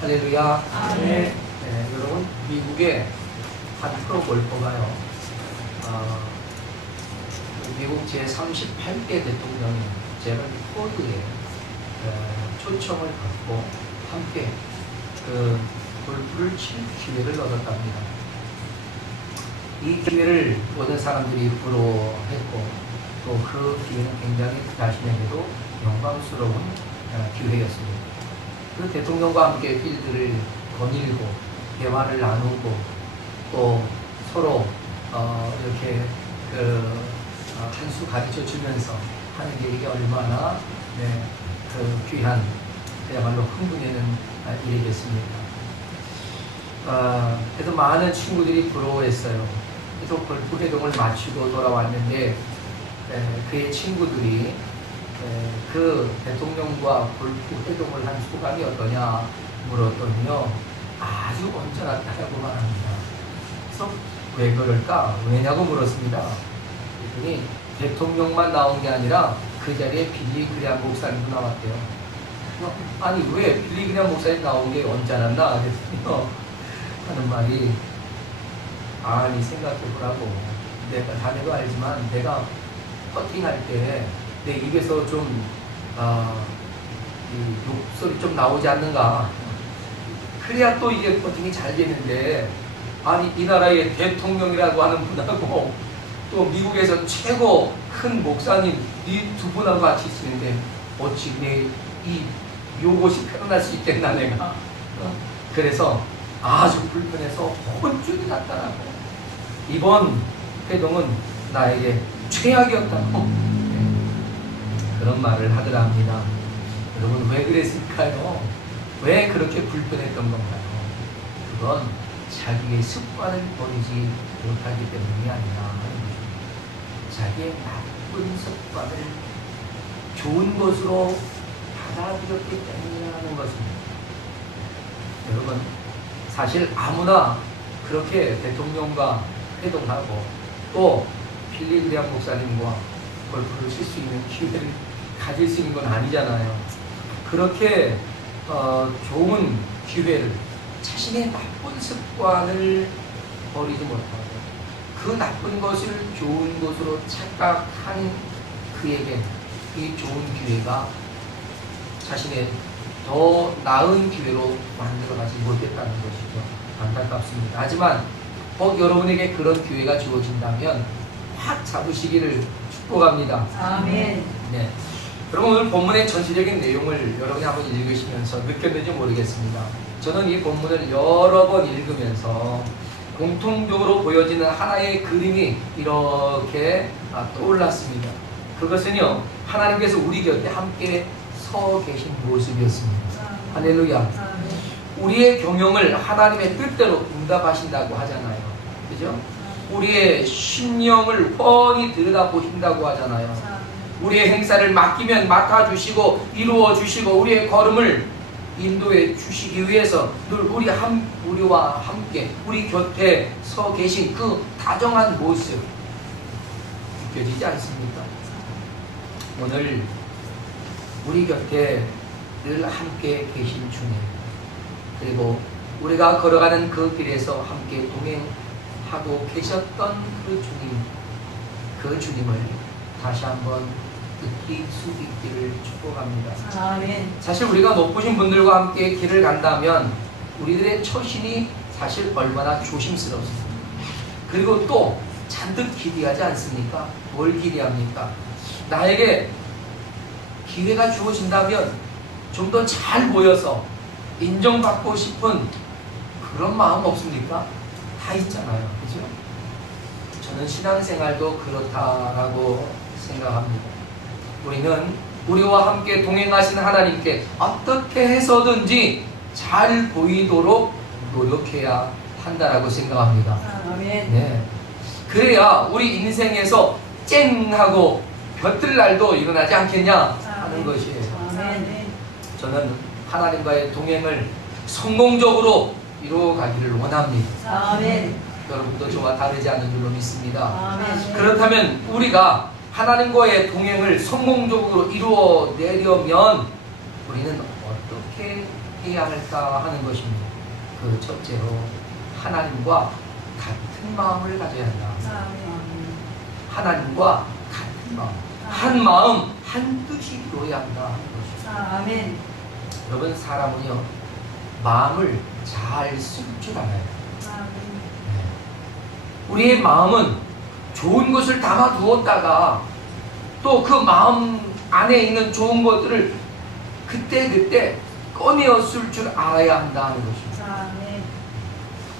할렐루야. 아멘. 네, 여러분, 미국의 한 프로 골퍼가요, 미국 제38대 대통령인 제럴드 포드의 초청을 받고 함께 그 골프를 칠 기회를 얻었답니다. 이 기회를 모든 사람들이 부러워했고, 또 그 기회는 굉장히 그 자신에게도 영광스러운 기회였습니다. 그 대통령과 함께 필드를 거닐고 대화를 나누고 또 서로 이렇게 한 수 가르쳐 주면서 하는 게 이게 얼마나 그 귀한, 그야말로 흥분되는 일이겠습니까? 그래도 많은 친구들이 부러워했어요. 그래서 골프 회동을 마치고 돌아왔는데 그의 친구들이 그 대통령과 골프 회동을 한 소감이 어떠냐 물었더니요, 아주 언짢았다고 말합니다. 그래서 왜 그럴까? 왜냐고 물었습니다. 그랬더니 대통령만 나온 게 아니라 그 자리에 빌리 그레엄 목사님도 나왔대요. 아니 왜 빌리 그레엄 목사님 나온 게 언짢았나? 그랬더니요, 하는 말이, 아니 생각해보라고, 내가 자네도 알지만 내가 퍼팅할 때 내 입에서 좀 욕설이 좀 나오지 않는가? 그래야 또 이게 퍼팅이 잘 되는데, 아니 이 나라의 대통령이라고 하는 분하고 또 미국에서 최고 큰 목사님 이 두 분하고 같이 있는데 어찌 내 이 요것이 표현할 수 있겠나 내가. 그래서 아주 불편해서 혼쭐이 났다라고. 이번 회동은 나에게 최악이었다고 그런 말을 하더랍니다. 여러분, 왜 그랬을까요? 왜 그렇게 불편했던 건가요? 그건 자기의 습관을 버리지 못하기 때문이 아니라 자기의 나쁜 습관을 좋은 것으로 받아들였기 때문이라는 것입니다. 여러분, 사실 아무나 그렇게 대통령과 회동하고 또 빌리 그레엄 목사님과 골프를 칠 수 있는 기회를 가질 수 있는 건 아니잖아요. 그렇게 좋은 기회를, 자신의 나쁜 습관을 버리지 못하고 그 나쁜 것을 좋은 것으로 착각한 그에게 이 좋은 기회가 자신의 더 나은 기회로 만들어가지 못했다는 것이죠. 안타깝습니다. 하지만 여러분에게 그런 기회가 주어진다면 확 잡으시기를 축복합니다. 아멘. 네. 여러분, 오늘 본문의 전체적인 내용을 여러분이 한번 읽으시면서 느꼈는지 모르겠습니다. 저는 이 본문을 여러 번 읽으면서 공통적으로 보여지는 하나의 그림이 이렇게 떠올랐습니다. 그것은요, 하나님께서 우리 곁에 함께 서 계신 모습이었습니다. 할렐루야. 우리의 경영을 하나님의 뜻대로 응답하신다고 하잖아요. 그죠? 우리의 심령을 뻔히 들여다보신다고 하잖아요. 우리의 행사를 맡기면 맡아주시고 이루어주시고 우리의 걸음을 인도해 주시기 위해서 늘 우리와 함께 우리 곁에 서 계신 그 다정한 모습 느껴지지 않습니까? 오늘 우리 곁에 늘 함께 계신 주님, 그리고 우리가 걸어가는 그 길에서 함께 동행하고 계셨던 그 주님을 다시 한번 뜻할 수 있기를 축복합니다. 아멘. 사실 우리가 높으신 분들과 함께 길을 간다면 우리들의 처신이 사실 얼마나 조심스럽습니다. 그리고 또 잔뜩 기대하지 않습니까? 뭘 기대합니까? 나에게 기회가 주어진다면 좀 더 잘 보여서 인정받고 싶은 그런 마음 없습니까? 다 있잖아요. 그죠? 저는 신앙생활도 그렇다라고 생각합니다. 우리는 우리와 함께 동행하신 하나님께 어떻게 해서든지 잘 보이도록 노력해야 한다라고 생각합니다. 아멘. 네. 그래야 우리 인생에서 쨍 하고 벼뜰 날도 일어나지 않겠냐 하는 것이에요. 아멘. 저는 하나님과의 동행을 성공적으로 이루어가기를 원합니다. 아멘. 여러분도 저와 다르지 않은 줄로 믿습니다. 아멘. 그렇다면 우리가 하나님과의 동행을 성공적으로 이루어내려면 우리는 어떻게 해야 할까 하는 것입니다. 그 첫째로 하나님과 같은 마음을 가져야 한다. 하나님과 같은 마음, 한 마음, 한 뜻이 이루어야 한다 하는 것입니다. 아멘. 여러분, 사람은요 마음을 잘 쓸 줄 알아요. 우리의 마음은 좋은 것을 담아 두었다가 또 그 마음 안에 있는 좋은 것들을 그때그때 꺼내어 쓸 줄 알아야 한다는 것입니다.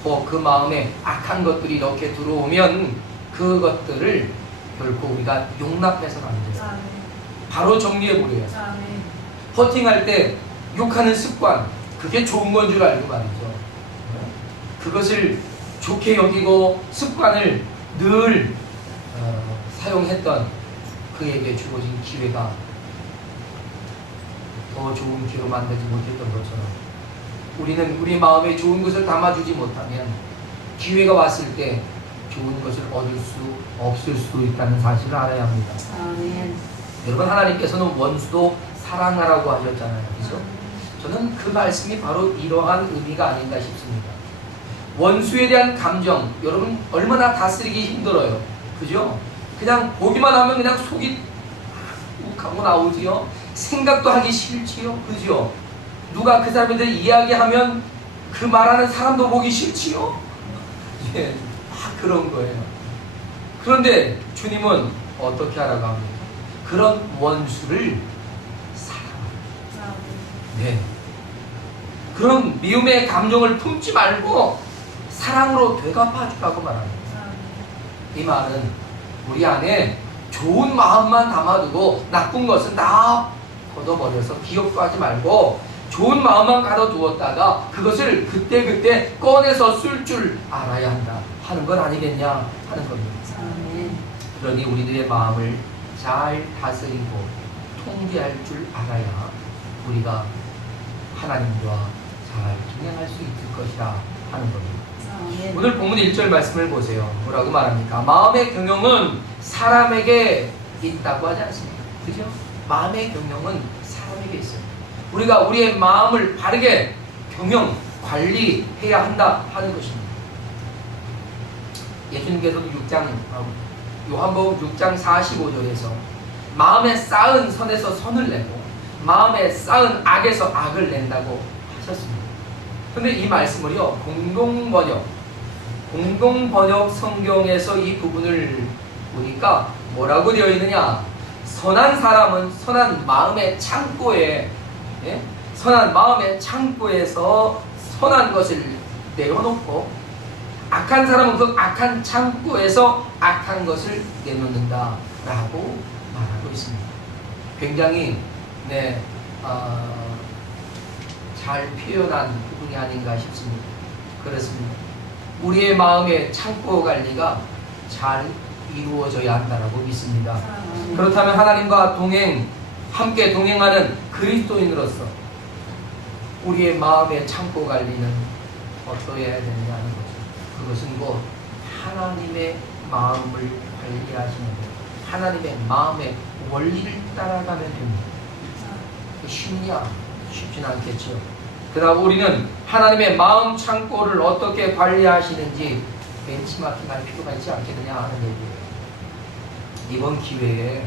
그 마음에 악한 것들이 이렇게 들어오면 그것들을 결코 우리가 용납해서는 안 돼요. 바로 정리해버려요. 퍼팅할 때 욕하는 습관, 그게 좋은 건 줄 알고 말이죠. 그것을 좋게 여기고 습관을 늘 사용했던 그에게 주어진 기회가 더 좋은 기회로 만들지 못했던 것처럼 우리는 우리 마음에 좋은 것을 담아주지 못하면 기회가 왔을 때 좋은 것을 얻을 수 없을 수도 있다는 사실을 알아야 합니다. 아멘. 여러분, 하나님께서는 원수도 사랑하라고 하셨잖아요. 그죠? 저는 그 말씀이 바로 이러한 의미가 아닌가 싶습니다. 원수에 대한 감정, 여러분 얼마나 다스리기 힘들어요. 그죠? 그냥 보기만 하면 그냥 속이 욱하고 나오지요. 생각도 하기 싫지요. 그죠? 누가 그 사람에 대해 이야기하면 그 말하는 사람도 보기 싫지요. 예, 그런 거예요. 그런데 주님은 어떻게 하라고 합니까? 그런 원수를 사랑합니다. 네. 그런 미움의 감정을 품지 말고 사랑으로 되갚아주라고 말합니다. 이 말은 우리 안에 좋은 마음만 담아두고 나쁜 것은 다 걷어버려서 기억도 하지 말고 좋은 마음만 가둬두었다가 그것을 그때그때 꺼내서 쓸 줄 알아야 한다 하는 건 아니겠냐 하는 겁니다. 그러니 우리들의 마음을 잘 다스리고 통제할 줄 알아야 우리가 하나님과 잘 동행할 수 있을 것이라 하는 겁니다. 오늘 본문 1절 말씀을 보세요. 뭐라고 말합니까? 마음의 경영은 사람에게 있다고 하지 않습니까? 그죠? 마음의 경영은 사람에게 있어요. 우리가 우리의 마음을 바르게 경영, 관리해야 한다 하는 것입니다. 예수님께서도 요한복음 6장 45절에서 마음에 쌓은 선에서 선을 내고 마음에 쌓은 악에서 악을 낸다고 하셨습니다. 그런데 이 말씀을요, 공동번역 성경에서 이 부분을 보니까 뭐라고 되어 있느냐? 선한 사람은 선한 마음의 창고에, 선한 마음의 창고에서 선한 것을 내어놓고 악한 사람은 그 악한 창고에서 악한 것을 내놓는다 라고 말하고 있습니다. 굉장히 잘 표현한 부분이 아닌가 싶습니다. 그렇습니다. 우리의 마음의 창고 관리가 잘 이루어져야 한다라고 믿습니다. 그렇다면 하나님과 함께 동행하는 그리스도인으로서 우리의 마음의 창고 관리는 어떠해야 되느냐 하는 거죠. 그것은 곧 하나님의 마음을 관리하시는 것, 하나님의 마음의 원리를 따라가면 됩니다. 쉽냐? 쉽진 않겠죠. 그다음 우리는 하나님의 마음 창고를 어떻게 관리하시는지 벤치마킹할 필요가 있지 않겠느냐 하는 얘기예요. 이번 기회에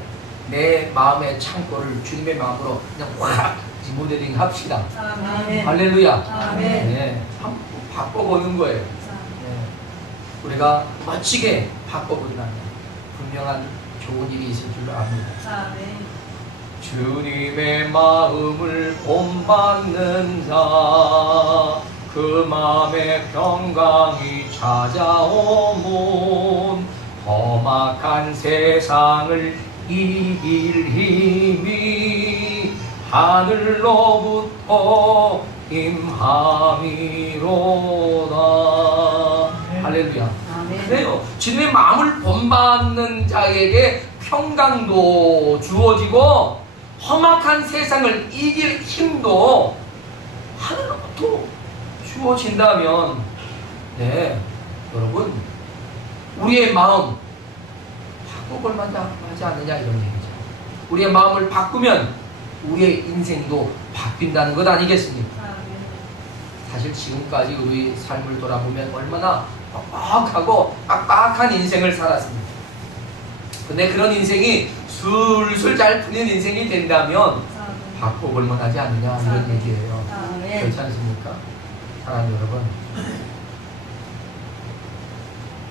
내 마음의 창고를 주님의 마음으로 그냥 확 리모델링 합시다. 아멘. 할렐루야. 아멘. 네, 한번 바꿔보는 거예요. 네, 우리가 멋지게 바꿔본다면 분명한 좋은 일이 있을 줄 압니다. 아멘. 주님의 마음을 본받는 자, 그 마음에 평강이 찾아오면 험악한 세상을 이길 힘이 하늘로부터 임함이로다. 할렐루야. 그래요. 주님의 마음을 본받는 자에게 평강도 주어지고 험악한 세상을 이길 힘도 하늘로부터 주어진다면, 여러분, 우리의 마음 바꿔볼 만하지 않느냐 이런 얘기죠. 우리의 마음을 바꾸면 우리의 인생도 바뀐다는 것 아니겠습니까? 사실 지금까지 우리 삶을 돌아보면 얼마나 빡빡하고 빡빡한 인생을 살았습니다. 근데 그런 인생이 술술 잘 풀리는 인생이 된다면 바꿔볼 만하지 않느냐 이런 얘기예요. 아멘. 그렇지 않습니까? 사랑하는 여러분,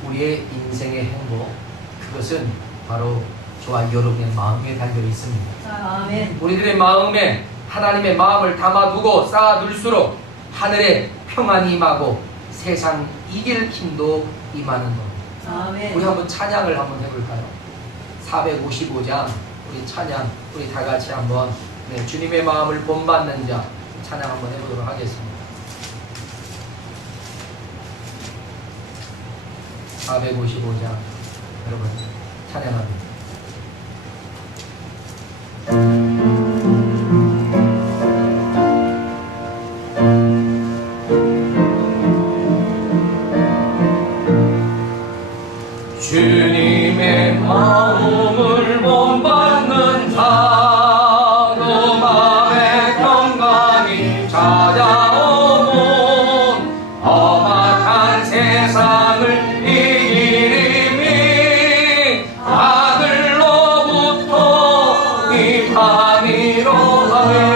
우리의 인생의 행복, 그것은 바로 저와 여러분의 마음에 달려 있습니다. 아멘. 우리들의 마음에 하나님의 마음을 담아두고 쌓아둘수록 하늘에 평안이 임하고 세상 이길 힘도 임하는 것. 아멘. 우리 한번 찬양을 한번 해볼까요? 455장 우리 찬양, 우리 다 같이 한번 주님의 마음을 본받는 자 찬양 한번 해보도록 하겠습니다. 455장 여러분 찬양합니다. 주님의 마음을 본받는 자, 그 마음에 평강이 찾아오면 험악한 세상을 이기리니 하늘로부터 임함이로 하네.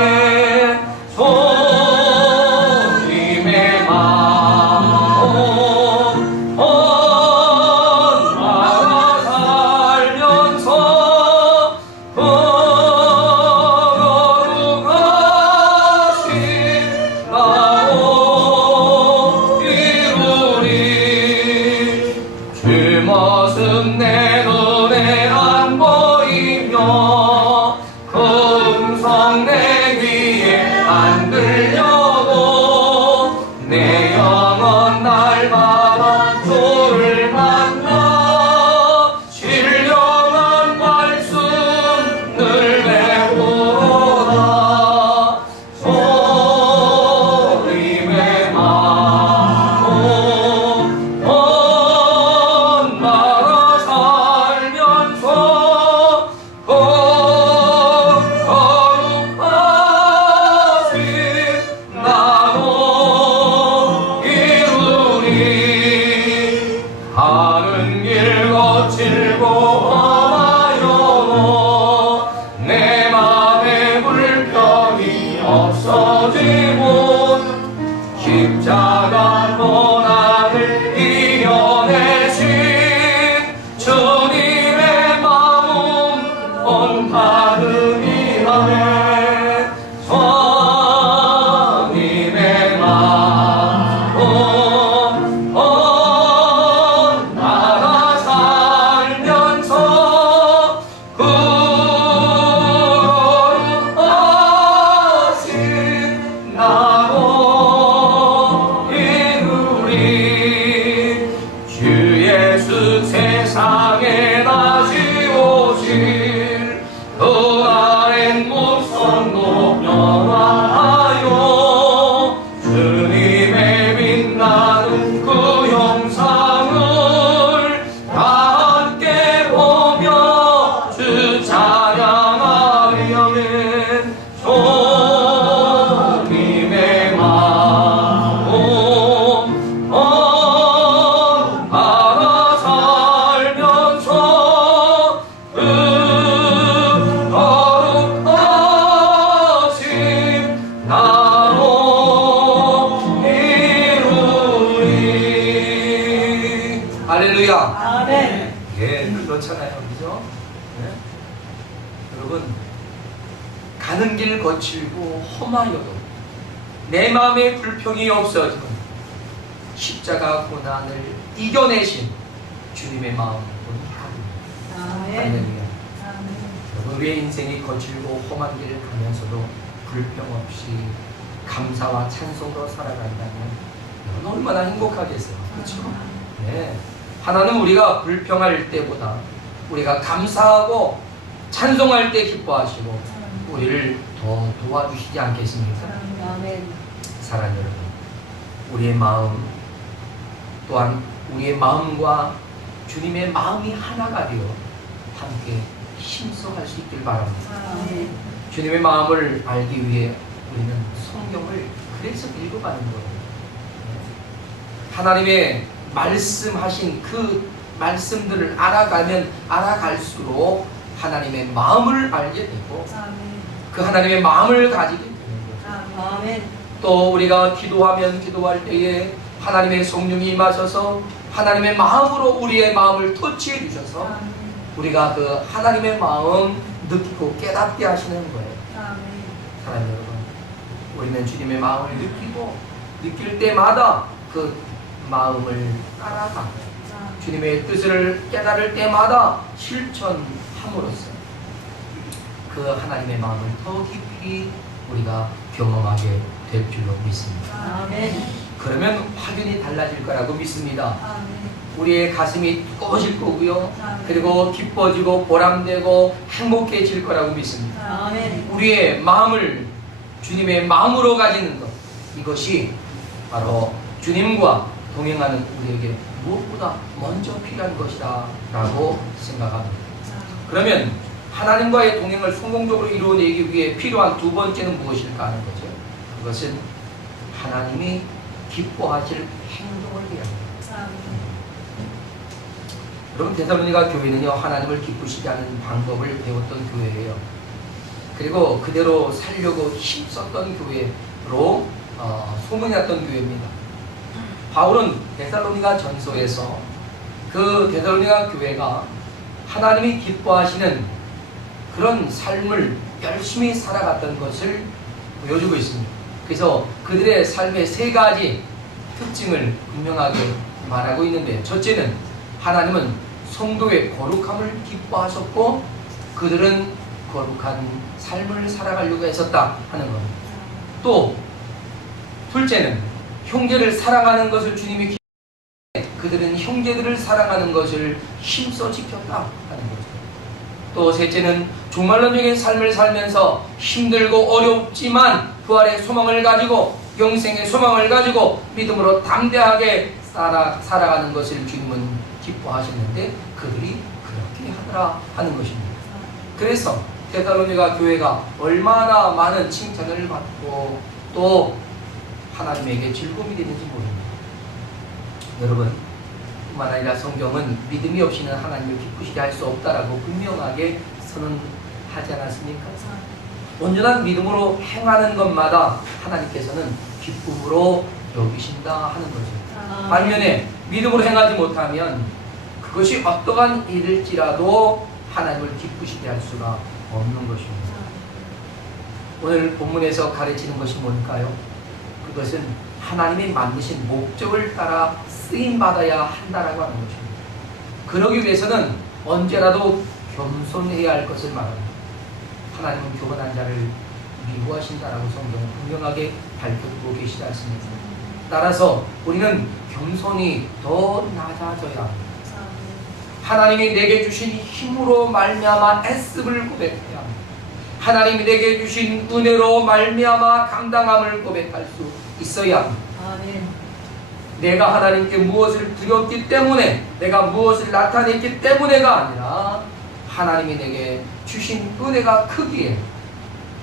주님의 모습 내 눈에 안 보이며 그 음성 내 귀에 안 들려도 내 영혼 날마다 주를 만나 신령한 말씀 늘 배우노라. 주님의 마음 나라 살면서 거룩하신 나로 이루리. 가는 길 거칠고 험하여도 내 맘에 불평이 없어지고 십자가 고난을 이겨내신 주님의 마음 온바름이라네. 주님의 마음 나라 살면서 거룩하신 나로 이루리. 주 예수 세상에 다시 오실 그날엔 목성도 변화하여 주님의 빛나는 그 형상을 다 함께 보며 주 찬양하리아멘. 주님의 마음 알아 살면서 거룩하신 나로 이루리. 할렐루야. 아멘. 예, 그렇잖아요, 그죠? 네? 여러분, 가는 길 거칠고 험하여도 내 마음에 불평이 없어지면 십자가 고난을 이겨내신 주님의 마음을 본받습니다. 아멘. 할렐루야. 아멘. 여러분, 우리의 인생이 거칠고 험한 길을 가면서도 불평 없이 감사와 찬송으로 살아간다면 여러분 얼마나 행복하겠어요, 그렇죠? 네. 하나는 우리가 불평할 때보다 우리가 감사하고 찬송할 때 기뻐하시고 우리를 더 도와주시지 않겠습니까? 아멘. 사랑하는 여러분, 우리의 마음 또한 우리의 마음과 주님의 마음이 하나가 되어 함께 힘써갈 수 있길 바랍니다. 아멘. 주님의 마음을 알기 위해 우리는 성경을 그래서 읽어가는 거예요. 하나님의 말씀하신 그 말씀들을 알아가면 알아갈수록 하나님의 마음을 알게 되고 그 하나님의 마음을 가지게 되는 거죠. 아멘. 또 우리가 기도하면 기도할 때에 하나님의 성령이 임하셔서 하나님의 마음으로 우리의 마음을 터치해 주셔서 우리가 그 하나님의 마음 느끼고 깨닫게 하시는 거예요. 사랑하는 여러분, 우리는 주님의 마음을 느낄 때마다 그 마음을 따라가고 주님의 뜻을 깨달을 때마다 실천함으로써 그 하나님의 마음을 더 깊이 우리가 경험하게 될 줄로 믿습니다. 아멘. 그러면 확연히 달라질 거라고 믿습니다. 우리의 가슴이 뜨거워질 거고요. 그리고 기뻐지고 보람되고 행복해질 거라고 믿습니다. 아멘. 우리의 마음을 주님의 마음으로 가지는 것, 이것이 바로 주님과 동행하는 우리에게 무엇보다 먼저 필요한 것이다 라고 생각합니다. 그러면 하나님과의 동행을 성공적으로 이루어내기 위해 필요한 두 번째는 무엇일까 하는 거죠. 그것은 하나님이 기뻐하실 행동을 해야 합니다. 여러분, 데살로니가 교회는요, 하나님을 기쁘시게 하는 방법을 배웠던 교회예요. 그리고 그대로 살려고 힘썼던 교회로 소문이 났던 교회입니다. 바울은 데살로니가 전서에서 그 데살로니가 교회가 하나님이 기뻐하시는 그런 삶을 열심히 살아갔던 것을 보여주고 있습니다. 그래서 그들의 삶의 세 가지 특징을 분명하게 말하고 있는데, 첫째는 하나님은 성도의 거룩함을 기뻐하셨고 그들은 거룩한 삶을 살아가려고 했었다 하는 겁니다. 또 둘째는 형제를 사랑하는 것을 주님이 기뻐하시고 그들은 형제들을 사랑하는 것을 힘써 지켰다 하는 거죠. 또 셋째는 종말론적인 삶을 살면서 힘들고 어렵지만 부활의 소망을 가지고 영생의 소망을 가지고 믿음으로 담대하게 살아가는 것을 주님은 기뻐하셨는데 그들이 그렇게 하더라 하는 것입니다. 그래서 데살로니가 교회가 얼마나 많은 칭찬을 받고 또 하나님에게 즐거움이 되는지 모릅니다. 여러분, 뿐만 아니라 성경은 믿음이 없이는 하나님을 기쁘시게 할 수 없다라고 분명하게 선언하지 않았습니까? 온전한 믿음으로 행하는 것마다 하나님께서는 기쁨으로 여기신다 하는 거죠. 반면에 믿음으로 행하지 못하면 그것이 어떠한 일일지라도 하나님을 기쁘시게 할 수가 없는 것입니다. 오늘 본문에서 가르치는 것이 뭘까요? 그것은 하나님이 만드신 목적을 따라 쓰임받아야 한다라고 하는 것입니다. 그러기 위해서는 언제라도 겸손해야 할 것을 말합니다. 하나님은 교만한 자를 미워하신다라고 성경은 분명하게 밝혀두고 계시지 않습니까? 따라서 우리는 겸손히 더 낮아져야 합니다. 하나님이 내게 주신 힘으로 말미암아 애씀을 고백해야 합니다. 하나님이 내게 주신 은혜로 말미암아 감당함을 고백할 수 있어야 합니다. 아멘. 내가 하나님께 무엇을 드렸기 때문에, 내가 무엇을 나타냈기 때문에가 아니라 하나님이 내게 주신 은혜가 크기에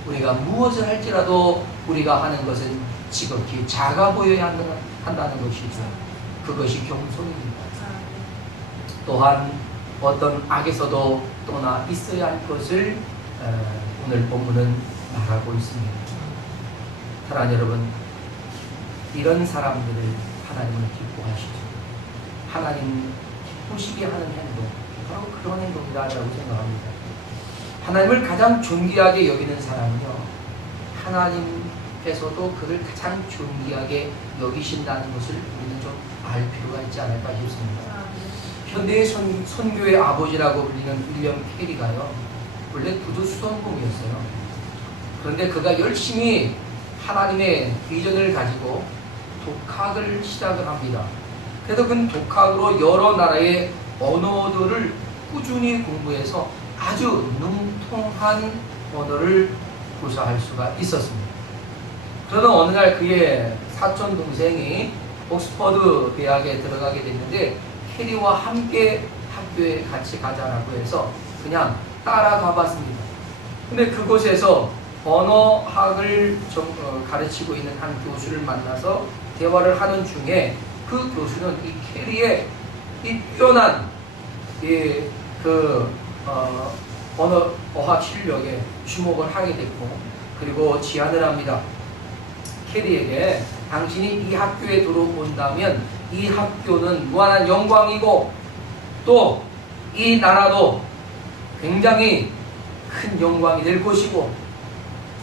우리가 무엇을 할지라도 우리가 하는 것은 지극히 작아 보여야 한다는 것이죠. 그것이 겸손입니다. 또한 어떤 악에서도 떠나 있어야 할 것을 오늘 본문은 말하고 있습니다. 사랑하는 여러분, 이런 사람들을 하나님은 기뻐하시죠. 하나님 기쁘시게 하는 행동, 바로 그런 행동이라고 생각합니다. 하나님을 가장 존귀하게 여기는 사람은요, 하나님께서도 그를 가장 존귀하게 여기신다는 것을 우리는 좀 알 필요가 있지 않을까 싶습니다. 현대의 선교의 아버지라고 불리는 윌리엄 캐리가요, 원래 부두수선공이었어요. 그런데 그가 열심히 하나님의 비전을 가지고 독학을 시작을 합니다. 그래서 그 독학으로 여러 나라의 언어들을 꾸준히 공부해서 아주 능통한 언어를 구사할 수가 있었습니다. 그러던 어느 날 그의 사촌 동생이 옥스퍼드 대학에 들어가게 됐는데 캐리와 함께 학교에 같이 가자라고 해서 그냥 따라가 봤습니다. 근데 그곳에서 언어학을 가르치고 있는 한 교수를 만나서 대화를 하는 중에 그 교수는 이 캐리의 이 뛰어난 언어 어학 실력에 주목을 하게 됐고, 그리고 제안을 합니다. 캐리에게 당신이 이 학교에 들어온다면 이 학교는 무한한 영광이고 또 이 나라도 굉장히 큰 영광이 될 것이고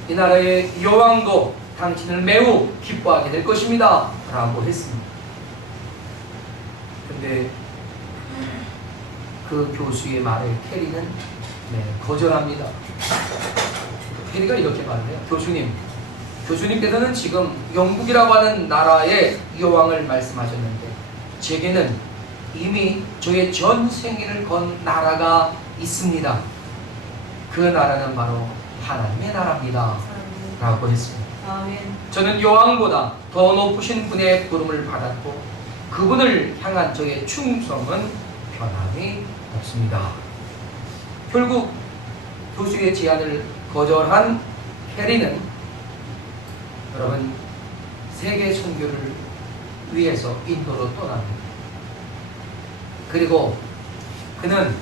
이 나라의 여왕도 당신을 매우 기뻐하게 될 것입니다 라고 했습니다. 근데 그 교수의 말에 캐리는 거절합니다. 캐리가 이렇게 말해요. 교수님께서는 지금 영국이라고 하는 나라의 여왕을 말씀하셨는데 제게는 이미 저의 전 생일을 건 나라가 있습니다. 그 나라는 바로 하나님의 나라입니다 라고 했습니다. 아멘. 저는 여왕보다 더 높으신 분의 부름을 받았고 그분을 향한 저의 충성은 변함이 없습니다. 결국 교수의 제안을 거절한 캐리는 여러분 세계 선교를 위해서 인도로 떠납니다. 그리고 그는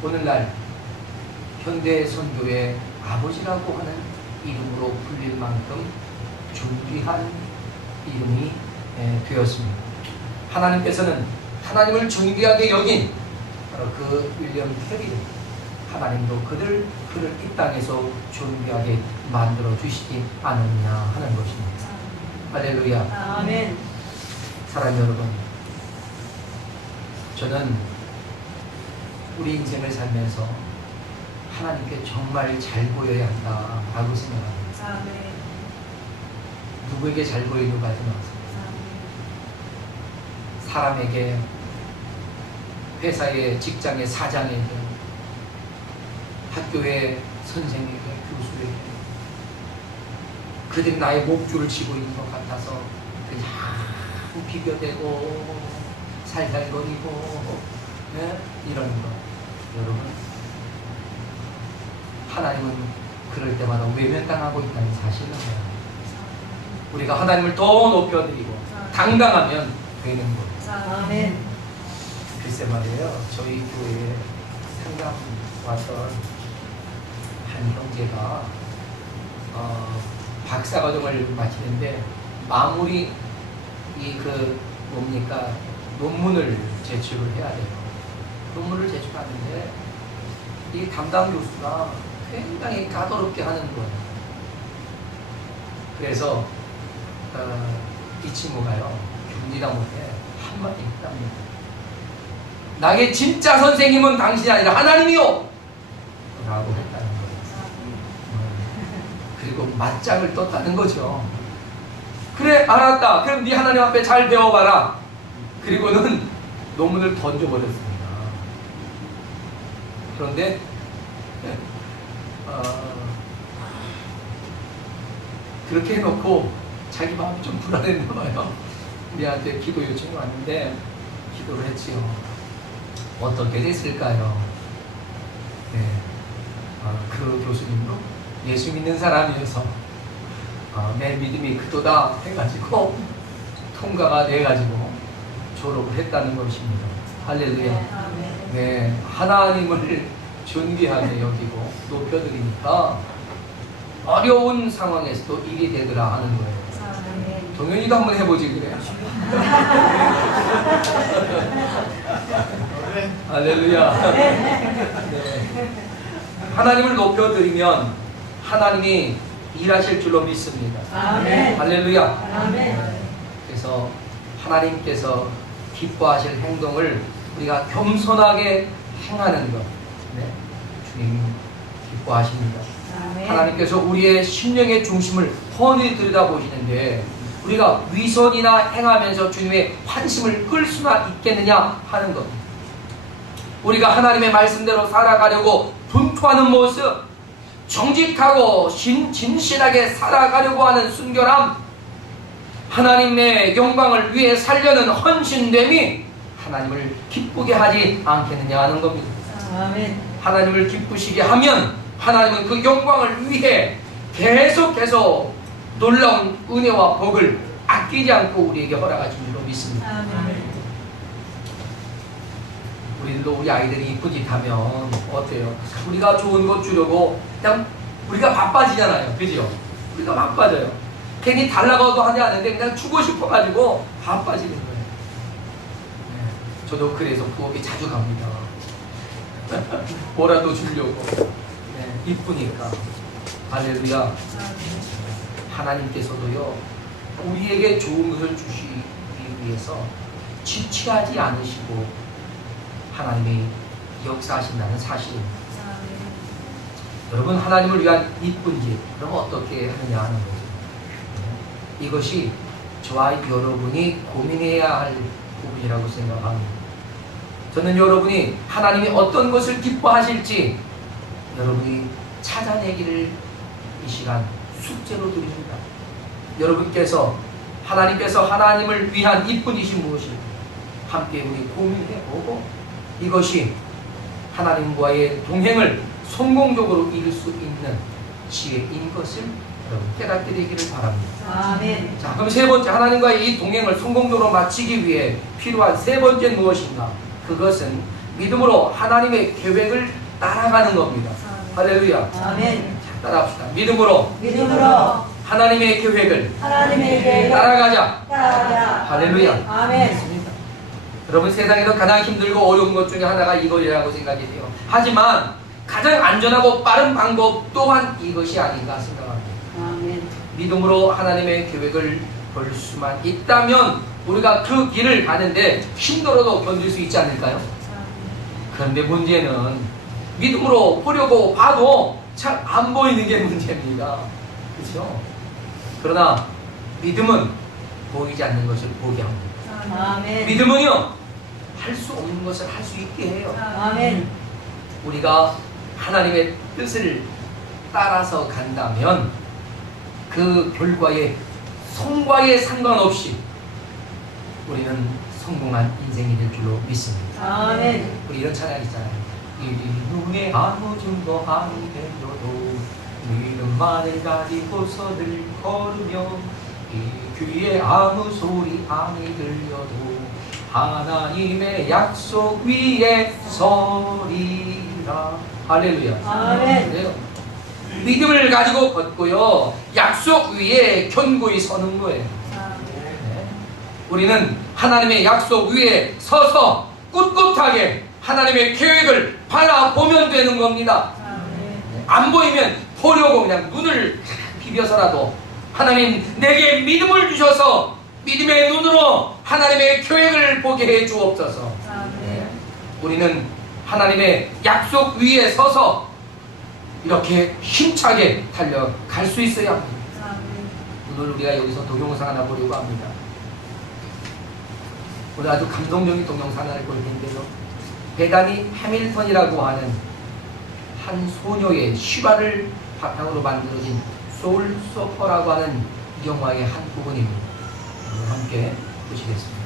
오늘날 현대 선교의 아버지라고 하는 이름으로 불릴 만큼 존귀한 이름이 되었습니다. 하나님께서는 하나님을 존귀하게 여긴 바로 그 윌리엄 캐리를 하나님도 그를 이 땅에서 존귀하게 만들어 주시지 않았냐 하는 것입니다. 할렐루야. 아멘. 사랑하는 여러분, 저는 우리 인생을 살면서 하나님께 정말 잘 보여야 한다라고 생각합니다. 아멘. 누구에게 잘 보이려고 하지 마세요. 사람에게, 회사의 직장의 사장에게, 학교의 선생에게, 교수에게 그들이 나의 목줄을 쥐고 있는 것 같아서 그냥 비교되고 살살거리고 이런 거. 여러분, 하나님은 그럴 때마다 외면당하고 있다는 사실을 알아요. 우리가 하나님을 더 높여드리고 당당하면 되는 거예요. 아멘. 글쎄 말이에요. 저희 교회에 상담 왔던 한 형제가 박사과정을 마치는데 마무리 논문을 제출을 해야 돼요. 논문을 제출하는데 이 담당 교수가 굉장히 까다롭게 하는 거예요. 그래서 이 친구가요, 견디다 못해 한마디 했답니다. 나의 진짜 선생님은 당신이 아니라 하나님이요! 라고 했다는 거예요. 그리고 맞짱을 떴다는 거죠. 그래, 알았다. 그럼 네 하나님 앞에 잘 배워봐라. 그리고는 논문을 던져버렸습니다. 그런데 그렇게 해놓고 자기 마음이 좀 불안했나 봐요. 우리한테 기도 요청이 왔는데 기도를 했지요. 어떻게 됐을까요? 그 교수님도 예수 믿는 사람이어서 내 믿음이 그도다 해가지고 통과가 돼가지고 졸업을 했다는 것입니다. 할렐루야. 네, 하나님을 존귀하게 여기고 높여드리니까 어려운 상황에서도 일이 되더라 하는 거예요. 동현이도 한번 해보지 그래요. 할렐루야. 네. 하나님을 높여드리면 하나님이 일하실 줄로 믿습니다. 아멘. 할렐루야. 아멘. 그래서 하나님께서 기뻐하실 행동을 우리가 겸손하게 행하는 것, 주님 기뻐하십니다. 아멘. 하나님께서 우리의 심령의 중심을 훤히 들여다보시는데 우리가 위선이나 행하면서 주님의 환심을 끌 수나 있겠느냐 하는 것. 우리가 하나님의 말씀대로 살아가려고 분투하는 모습, 정직하고 진실하게 살아가려고 하는 순결함, 하나님의 영광을 위해 살려는 헌신됨이 하나님을 기쁘게 하지 않겠느냐 하는 겁니다. 아멘. 하나님을 기쁘시게 하면 하나님은 그 영광을 위해 계속해서 놀라운 은혜와 복을 아끼지 않고 우리에게 허락하신 줄로 믿습니다. 아멘. 우리들도 우리 아이들이 이쁜 짓 하면 어때요? 우리가 좋은 것 주려고 그냥 우리가 바빠지잖아요. 그죠? 우리가 바빠져요. 괜히 달라고도 하지 않는데 그냥 주고 싶어가지고 바빠지는 거예요. 네, 저도 그래서 부엌에 자주 갑니다. 뭐라도 주려고. 네, 이쁘니까. 할렐루야. 하나님께서도요, 우리에게 좋은 것을 주시기 위해서 지체하지 않으시고 하나님이 역사하신다는 사실입니다. 여러분, 하나님을 위한 이쁜 짓, 그럼 어떻게 하느냐 하는 거죠. 이것이 저와 여러분이 고민해야 할 부분이라고 생각합니다. 저는 여러분이 하나님이 어떤 것을 기뻐하실지 여러분이 찾아내기를 이 시간 숙제로 드립니다. 여러분께서 하나님께서 하나님을 위한 이쁜 짓이 무엇인지 함께 우리 고민해보고 이것이 하나님과의 동행을 성공적으로 이룰 수 있는 지혜인 것을 여러분 깨닫게 되기를 바랍니다. 아멘. 자, 그럼 세 번째, 하나님과의 이 동행을 성공적으로 마치기 위해 필요한 세 번째 무엇인가? 그것은 믿음으로 하나님의 계획을 따라가는 겁니다. 할렐루야. 아멘. 자, 따라합시다. 믿음으로 믿음으로 하나님의 계획을 하나님의 계획을 따라가자. 따라가자. 할렐루야. 아멘. 맞습니다. 여러분, 세상에서 가장 힘들고 어려운 것 중에 하나가 이거라고 생각이 돼요. 하지만 가장 안전하고 빠른 방법 또한 이것이 아닌가 생각합니다. 아멘. 믿음으로 하나님의 계획을 볼 수만 있다면 우리가 그 길을 가는데 힘들어도 견딜 수 있지 않을까요? 그런데 문제는 믿음으로 보려고 봐도 잘 안 보이는 게 문제입니다. 그렇죠? 그러나 믿음은 보이지 않는 것을 보게 합니다. 아멘. 믿음은요, 할 수 없는 것을 할 수 있게 해요. 아멘. 우리가 하나님의 뜻을 따라서 간다면 그 결과에 성과에 상관없이 우리는 성공한 인생이 될 줄로 믿습니다. 아멘. 우리 이런 찬양 있잖아요. 이 눈에 아무 증거 안 되어도 믿음만을 가지고서들 걸으며 이 귀에 아무 소리 아니 들려도 하나님의 약속 위에 서리라. 할렐루야. 아멘. 그래요. 믿음을 가지고 걷고요, 약속 위에 견고히 서는 거예요. 네. 우리는 하나님의 약속 위에 서서 꿋꿋하게 하나님의 계획을 바라보면 되는 겁니다. 네. 안 보이면 보려고 그냥 눈을 비벼서라도 하나님 내게 믿음을 주셔서 믿음의 눈으로 하나님의 계획을 보게 해 주옵소서. 네. 우리는 하나님의 약속 위에 서서 이렇게 힘차게 달려갈 수 있어야 합니다. 오늘 우리가 여기서 동영상 하나 보려고 합니다. 오늘 아주 감동적인 동영상 하나를 볼 텐데요, 베다니 해밀턴이라고 하는 한 소녀의 실화를 바탕으로 만들어진 소울 서퍼라고 하는 영화의 한 부분입니다. 함께 보시겠습니다.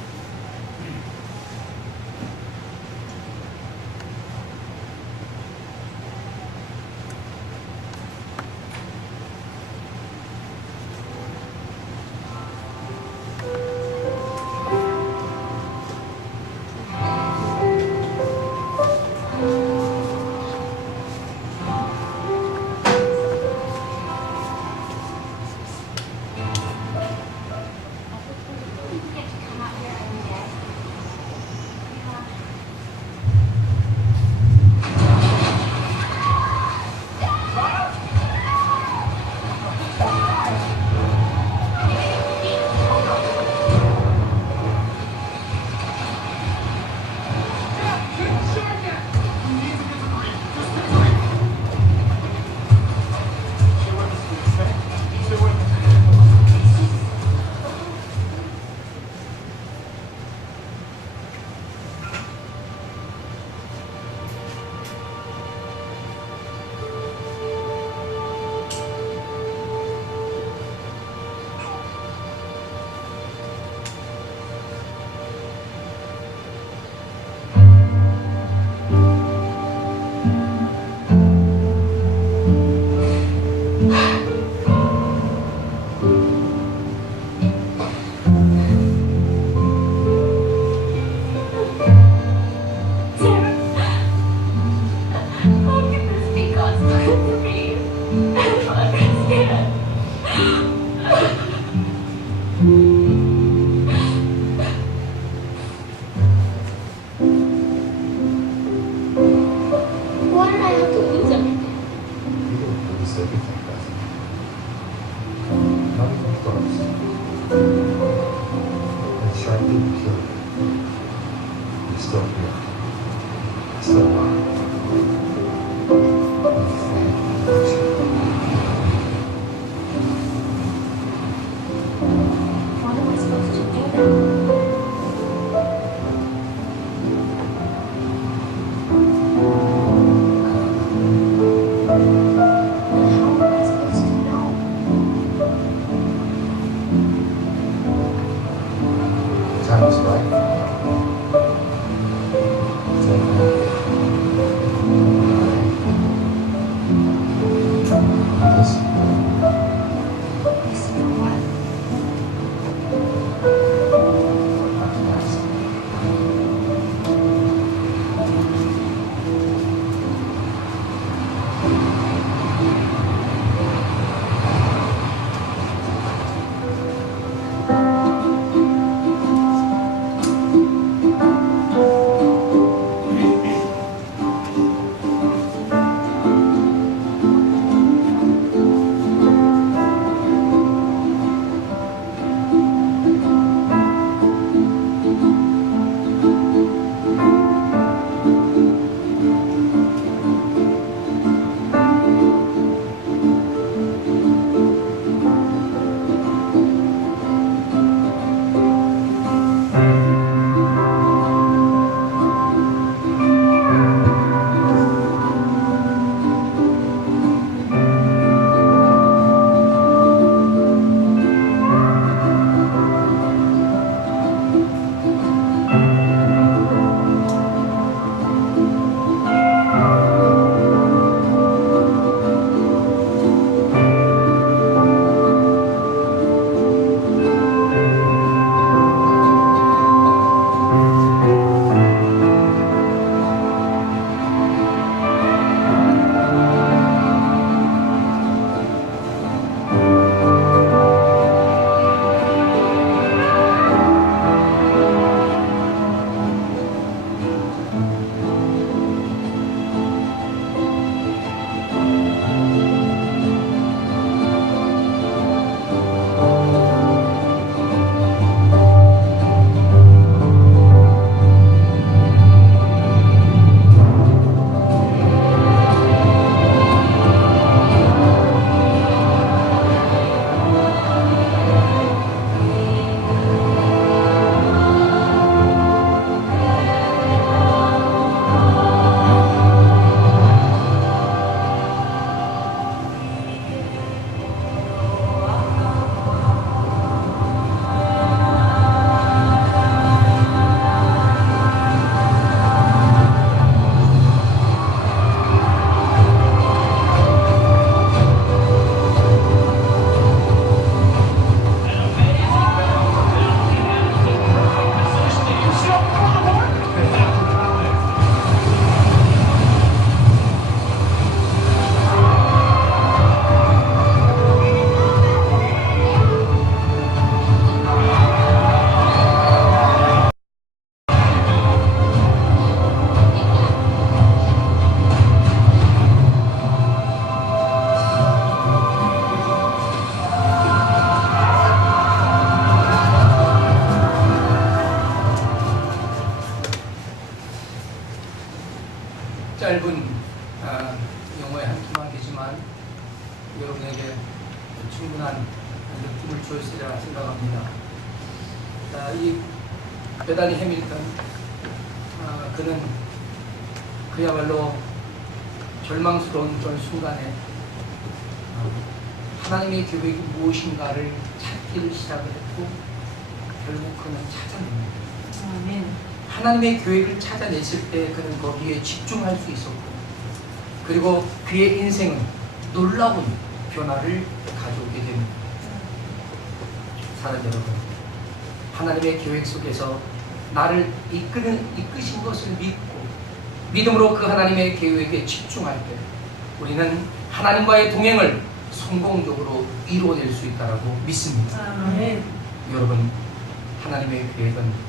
killed. You're still here. Still alive. Thank you. What am I supposed to do then? How am I supposed to know? The time is right. Listen. Listen to what? Not to ask. 짧은 영어의 한 기만이지만 여러분에게 충분한 느낌을 주었으리라 생각합니다. 이 베다니 해밀턴, 그는 그야말로 절망스러운 그런 순간에 하나님의 계획이 무엇인가를 찾기를 시작을 했고 결국 그는 찾아냅니다. 아멘. 하나님의 계획을 찾아냈을 때 그는 거기에 집중할 수 있었고, 그리고 그의 인생은 놀라운 변화를 가져오게 됩니다. 사랑 여러분, 하나님의 계획 속에서 나를 이끄신 것을 믿고 믿음으로 그 하나님의 계획에 집중할 때 우리는 하나님과의 동행을 성공적으로 이루어낼 수 있다고 믿습니다. 아멘. 여러분, 하나님의 계획은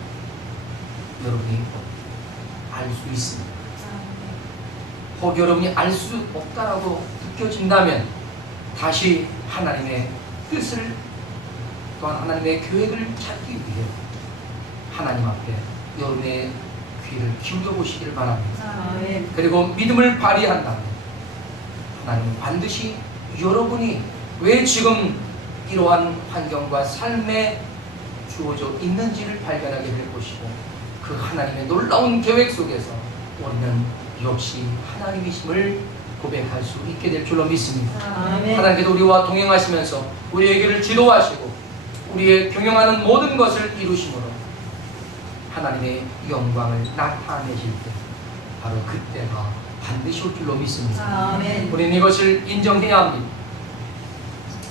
여러분이 알 수 있습니다. 혹 여러분이 알 수 없다라고 느껴진다면 다시 하나님의 뜻을 또한 하나님의 계획을 찾기 위해 하나님 앞에 여러분의 귀를 기울여 보시기를 바랍니다. 아멘. 그리고 믿음을 발휘한다면 하나님은 반드시 여러분이 왜 지금 이러한 환경과 삶에 주어져 있는지를 발견하게 될 것이고, 그 하나님의 놀라운 계획 속에서 우리는 역시 하나님이심을 고백할 수 있게 될 줄로 믿습니다. 아멘. 하나님께서 우리와 동행하시면서 우리에게를 지도하시고 우리의 경영하는 모든 것을 이루심으로 하나님의 영광을 나타내실 때 바로 그때가 반드시 올 줄로 믿습니다. 아멘. 우리는 이것을 인정해야 합니다.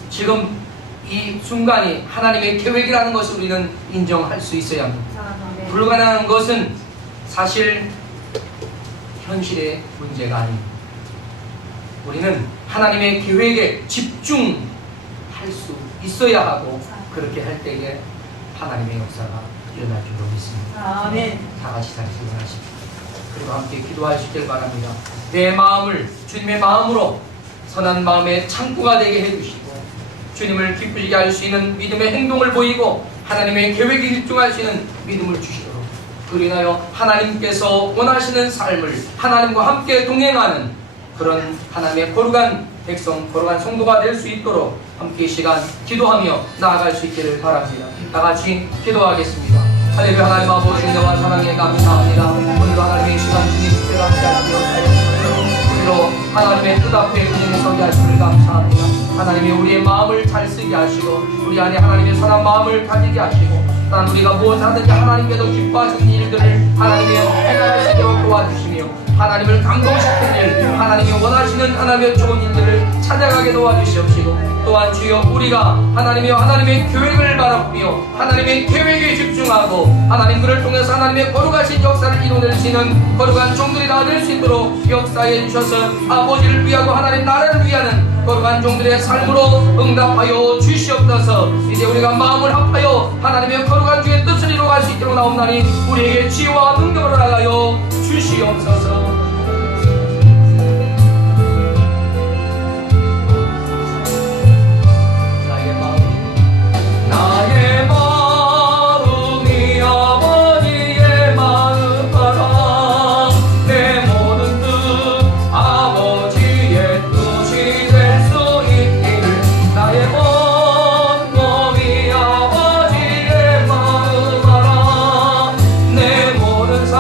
지금 이 순간이 하나님의 계획이라는 것을 우리는 인정할 수 있어야 합니다. 아멘. 불가능한 것은 사실 현실의 문제가 아닙니다. 우리는 하나님의 계획에 집중할 수 있어야 하고, 그렇게 할 때에 하나님의 역사가 일어날 줄로 믿습니다. 아멘. 다 같이 잘 일어나십시오. 그리고 함께 기도할 수 있길 바랍니다. 내 마음을 주님의 마음으로 선한 마음의 창고가 되게 해주시고, 주님을 기쁘시게 할 수 있는 믿음의 행동을 보이고 하나님의 계획에 집중할 수 있는 믿음을 주시도록, 그로 인하여 하나님께서 원하시는 삶을 하나님과 함께 동행하는 그런 하나님의 거룩한 백성, 거룩한 성도가 될 수 있도록 함께 이 시간 기도하며 나아갈 수 있기를 바랍니다. 다 같이 기도하겠습니다. 할렐루야. 하나님 아버지 은혜와 사랑에 감사합니다. 오늘도 하나님의 시간 주님 특별히 함께하시며 우리로 하나님의 뜻 앞에 은혜에 서게 하시기를 감사합니다. 하나님이 우리의 마음을 잘 쓰게 하시고 우리 안에 하나님의 선한 마음을 가지게 하시고, 난 우리가 무엇하든지 하나님께서 기뻐하시는 일들을 하나님의 행할 수 있도록 도와주시며, 하나님을 감동시키는 일, 하나님이 원하시는 하나님의 좋은 일들을 찾아가게 도와주시옵시고, 또한 주여 우리가 하나님의 계획을 바라보며 하나님의 계획에 집중하고 하나님 그를 통해서 하나님의 거룩하신 역사를 이뤄낼 수 있는 거룩한 종들이 다 될 수 있도록 역사해 주셔서 아버지를 위하고 하나님 나라를 위하는 거룩한 종들의 삶으로 응답하여 주시옵소서. 이제 우리가 마음을 합하여 하나님의 거룩한 주의 뜻을 이루어갈 수 있도록 나옵나니 우리에게 지혜와 능력을 하여 주시옵소서. 나의 마음이 아버지의 마음 따라 내 모든 뜻 아버지의 뜻이 될 수 있기를, 나의 온 몸이 아버지의 마음 따라 내 모든 삶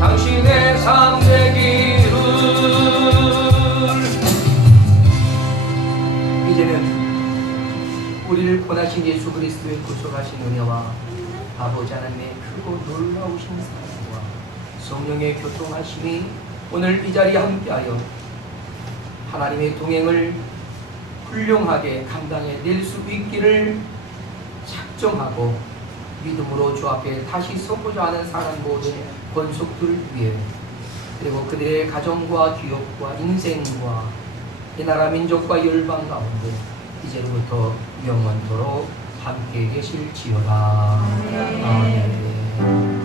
당신의 삶 되기를. 이제는 우리를 권하신 예수 그리스도의 구속하신 은혜와 아버지 하나님의 크고 놀라우신 사랑과 성령의 교통하심이 오늘 이 자리에 함께하여 하나님의 동행을 훌륭하게 감당해낼 수 있기를 작정하고 믿음으로 주 앞에 다시 서고자 하는 사람 모든 권속들을 위해, 그리고 그들의 가정과 기업과 인생과 이 나라 민족과 열방 가운데 이제부터 영원토록 함께 계실지어다. 아멘.